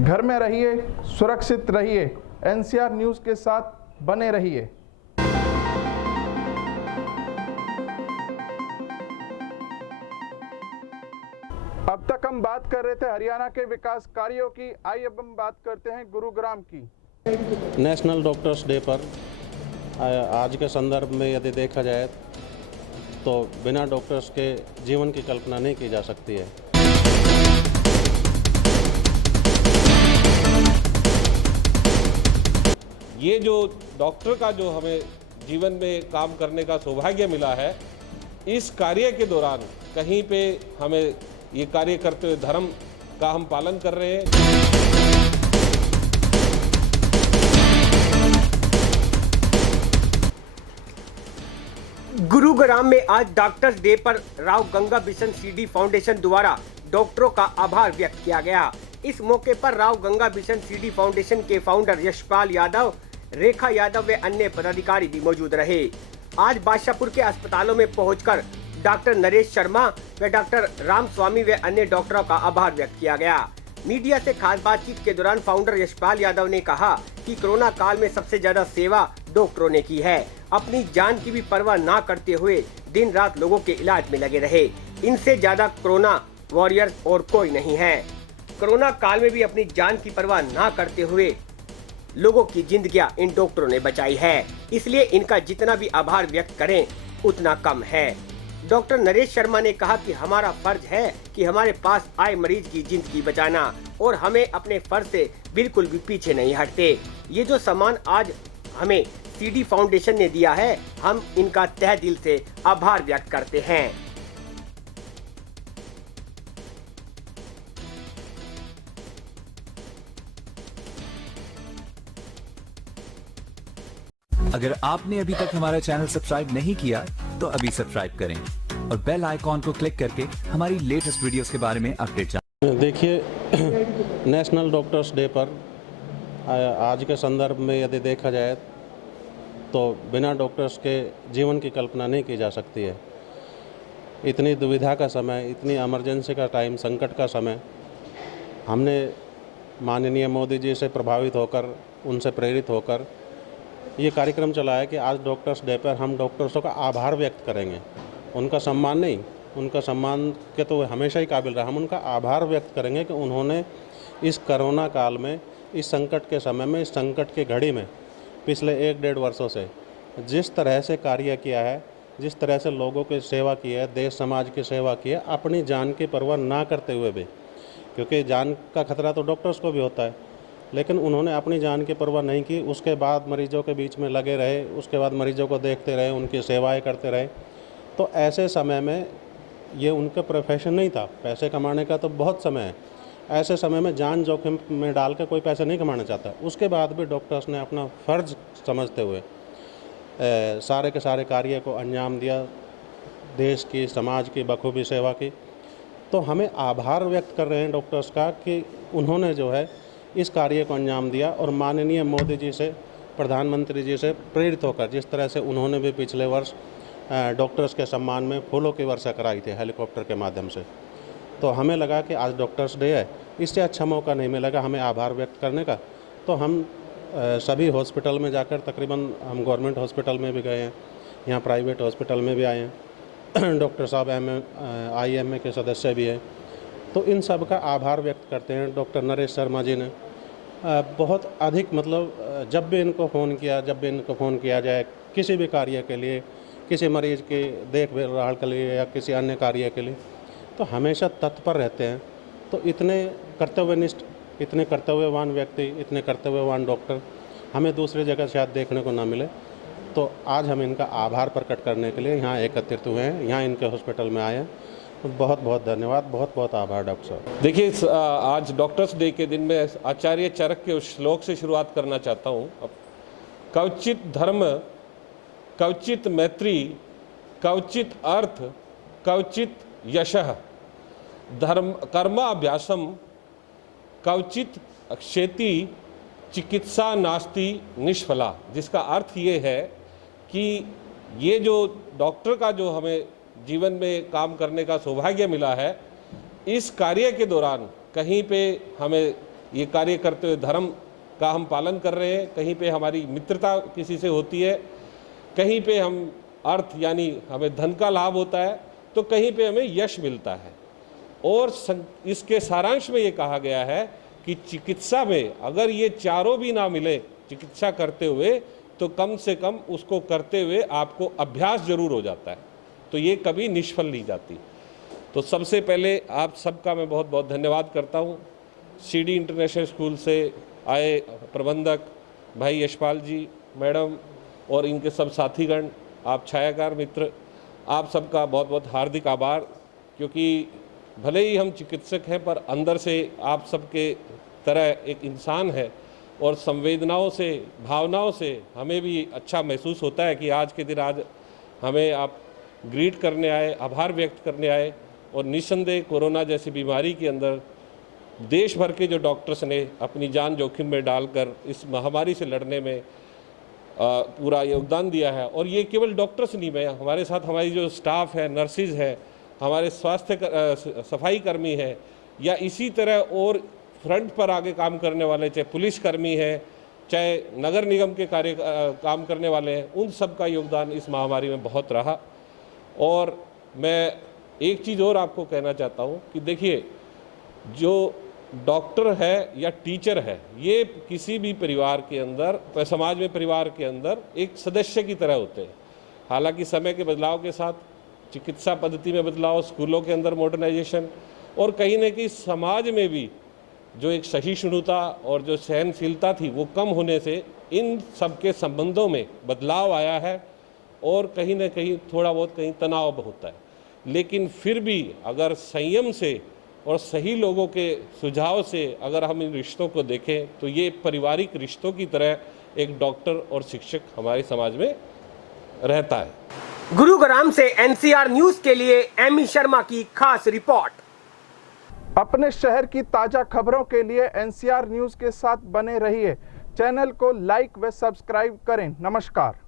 घर में रहिए, सुरक्षित रहिए। एनसीआर न्यूज़ के साथ बने रहिए। अब तक हम बात कर रहे थे हरियाणा के विकास कार्यों की। आइए अब हम बात करते हैं गुरुग्राम की। नेशनल डॉक्टर्स डे पर आज के संदर्भ में यदि देखा जाए तो बिना डॉक्टर्स के जीवन की कल्पना नहीं की जा सकती है। ये जो डॉक्टर का जो हमें जीवन में काम करने का सौभाग्य मिला है, इस कार्य के दौरान कहीं पे हमें ये कार्य करते हुए धर्म का हम पालन कर रहे हैं। गुरुग्राम में आज डॉक्टर्स डे पर राव गंगा बिशन सीडी फाउंडेशन द्वारा डॉक्टरों का आभार व्यक्त किया गया। इस मौके पर राव गंगा बिशन सीडी फाउंडेशन के फाउंडर यशपाल यादव, रेखा यादव व अन्य पदाधिकारी भी मौजूद रहे। आज बादशाहपुर के अस्पतालों में पहुंचकर डॉक्टर नरेश शर्मा व डॉक्टर राम स्वामी व अन्य डॉक्टरों का आभार व्यक्त किया गया। मीडिया से खास बातचीत के दौरान फाउंडर यशपाल यादव ने कहा कि कोरोना काल में सबसे ज्यादा सेवा डॉक्टरों ने की है। अपनी जान की भी परवाह ना करते हुए दिन रात लोगों के इलाज में लगे रहे। इनसे ज्यादा कोरोना वॉरियर्स और कोई नहीं है। कोरोना काल में भी अपनी जान की परवाह ना करते हुए लोगों की जिंदगियां इन डॉक्टरों ने बचाई है। इसलिए इनका जितना भी आभार व्यक्त करें उतना कम है। डॉक्टर नरेश शर्मा ने कहा कि हमारा फर्ज है कि हमारे पास आए मरीज की जिंदगी बचाना और हमें अपने फर्ज से बिल्कुल भी पीछे नहीं हटते। ये जो सम्मान आज हमें सीडी फाउंडेशन ने दिया है, हम इनका तहे दिल से आभार व्यक्त करते हैं। अगर आपने अभी तक हमारा चैनल सब्सक्राइब नहीं किया तो अभी सब्सक्राइब करें और बेल आइकॉन को क्लिक करके हमारी लेटेस्ट वीडियोस के बारे में अपडेट जानें। देखिए, नेशनल डॉक्टर्स डे पर आज के संदर्भ में यदि देखा जाए तो बिना डॉक्टर्स के जीवन की कल्पना नहीं की जा सकती है। इतनी दुविधा का समय, इतनी इमरजेंसी का टाइम, संकट का समय, हमने माननीय मोदी जी से प्रभावित होकर, उनसे प्रेरित होकर ये कार्यक्रम चलाया कि आज डॉक्टर्स डे पर हम डॉक्टर्सों का आभार व्यक्त करेंगे। उनका सम्मान नहीं, उनका सम्मान के तो हमेशा ही काबिल रहा, हम उनका आभार व्यक्त करेंगे कि उन्होंने इस कोरोना काल में, इस संकट के समय में, इस संकट की घड़ी में पिछले 1-1.5 वर्षों से जिस तरह से कार्य किया है, जिस तरह से लोगों की सेवा की है, देश समाज की सेवा की है, अपनी जान की परवाह ना करते हुए भी, क्योंकि जान का खतरा तो डॉक्टर्स को भी होता है, लेकिन उन्होंने अपनी जान की परवाह नहीं की। उसके बाद मरीजों के बीच में लगे रहे, उसके बाद मरीजों को देखते रहे, उनकी सेवाएं करते रहे। तो ऐसे समय में ये उनका प्रोफेशन नहीं था, पैसे कमाने का तो बहुत समय है, ऐसे समय में जान जोखिम में डाल के कोई पैसे नहीं कमाना चाहता। उसके बाद भी डॉक्टर्स ने अपना फ़र्ज समझते हुए सारे के सारे कार्य को अंजाम दिया, देश की, समाज की बखूबी सेवा की। तो हमें आभार व्यक्त कर रहे हैं डॉक्टर्स का कि उन्होंने जो है इस कार्य को अंजाम दिया और माननीय मोदी जी से, प्रधानमंत्री जी से प्रेरित होकर, जिस तरह से उन्होंने भी पिछले वर्ष डॉक्टर्स के सम्मान में फूलों की वर्षा कराई थी हेलीकॉप्टर के माध्यम से, तो हमें लगा कि आज डॉक्टर्स डे है, इससे अच्छा मौका नहीं मिलेगा हमें आभार व्यक्त करने का। तो हम सभी हॉस्पिटल में जाकर, तकरीबन हम गवर्नमेंट हॉस्पिटल में भी गए हैं, यहाँ प्राइवेट हॉस्पिटल में भी आए हैं, डॉक्टर साहब IMA के सदस्य भी हैं, तो इन सब का आभार व्यक्त करते हैं। डॉक्टर नरेश शर्मा जी ने बहुत अधिक, मतलब जब भी इनको फ़ोन किया जाए किसी भी कार्य के लिए, किसी मरीज़ की देखभाल के लिए या किसी अन्य कार्य के लिए, तो हमेशा तत्पर रहते हैं। तो इतने कर्तव्यनिष्ठ, इतने कर्तव्यवान व्यक्ति, इतने कर्तव्यवान डॉक्टर हमें दूसरी जगह शायद देखने को ना मिले। तो आज हम इनका आभार प्रकट करने के लिए यहाँ एकत्रित हुए हैं, यहाँ इनके हॉस्पिटल में आए हैं। बहुत बहुत धन्यवाद, बहुत बहुत आभार डॉक्टर साहब। देखिए, आज डॉक्टर्स डे के दिन में आचार्य चरक के उस श्लोक से शुरुआत करना चाहता हूँ। कवचित धर्म, कवचित मैत्री, कवचित अर्थ, कवचित यशः, धर्म कर्माभ्यासम, कवचित क्षेति चिकित्सा नास्ति निष्फला। जिसका अर्थ ये है कि ये जो डॉक्टर का जो हमें जीवन में काम करने का सौभाग्य मिला है, इस कार्य के दौरान कहीं पे हमें ये कार्य करते हुए धर्म का हम पालन कर रहे हैं। कहीं पे हमारी मित्रता किसी से होती है, कहीं पे हम अर्थ यानी हमें धन का लाभ होता है, तो कहीं पे हमें यश मिलता है। और इसके सारांश में ये कहा गया है कि चिकित्सा में अगर ये चारों भी ना मिले चिकित्सा करते हुए, तो कम से कम उसको करते हुए आपको अभ्यास जरूर हो जाता है, तो ये कभी निष्फल नहीं जाती। तो सबसे पहले आप सबका मैं बहुत बहुत धन्यवाद करता हूँ। सीडी इंटरनेशनल स्कूल से आए प्रबंधक भाई यशपाल जी, मैडम और इनके सब साथीगण, आप छायाकार मित्र, आप सबका बहुत बहुत हार्दिक आभार। क्योंकि भले ही हम चिकित्सक हैं, पर अंदर से आप सबके तरह एक इंसान है और संवेदनाओं से, भावनाओं से हमें भी अच्छा महसूस होता है कि आज के दिन आज हमें आप ग्रीट करने आए, आभार व्यक्त करने आए। और निस्संदेह कोरोना जैसी बीमारी के अंदर देश भर के जो डॉक्टर्स ने अपनी जान जोखिम में डालकर इस महामारी से लड़ने में पूरा योगदान दिया है। और ये केवल डॉक्टर्स नहीं है, हमारे साथ हमारी जो स्टाफ है, नर्सिज है, हमारे स्वास्थ्य सफाई कर्मी है, या इसी तरह और फ्रंट पर आगे काम करने वाले, चाहे पुलिसकर्मी है, चाहे नगर निगम के काम करने वाले हैं, उन सब का योगदान इस महामारी में बहुत रहा। और मैं एक चीज़ और आपको कहना चाहता हूँ कि देखिए, जो डॉक्टर है या टीचर है, ये किसी भी परिवार के अंदर, समाज में परिवार के अंदर एक सदस्य की तरह होते हैं। हालांकि समय के बदलाव के साथ चिकित्सा पद्धति में बदलाव, स्कूलों के अंदर मॉडर्नाइजेशन, और कहीं न कहीं समाज में भी जो एक सहिष्णुता और जो सहनशीलता थी वो कम होने से इन सबके संबंधों में बदलाव आया है, और कहीं न कहीं थोड़ा बहुत कहीं तनाव होता है। लेकिन फिर भी अगर संयम से और सही लोगों के सुझाव से अगर हम इन रिश्तों को देखें, तो ये पारिवारिक रिश्तों की तरह एक डॉक्टर और शिक्षक हमारे समाज में रहता है। गुरुग्राम से एनसीआर न्यूज के लिए एमी शर्मा की खास रिपोर्ट। अपने शहर की ताजा खबरों के लिए एनसीआर न्यूज के साथ बने रहिए। चैनल को लाइक व सब्सक्राइब करें। नमस्कार।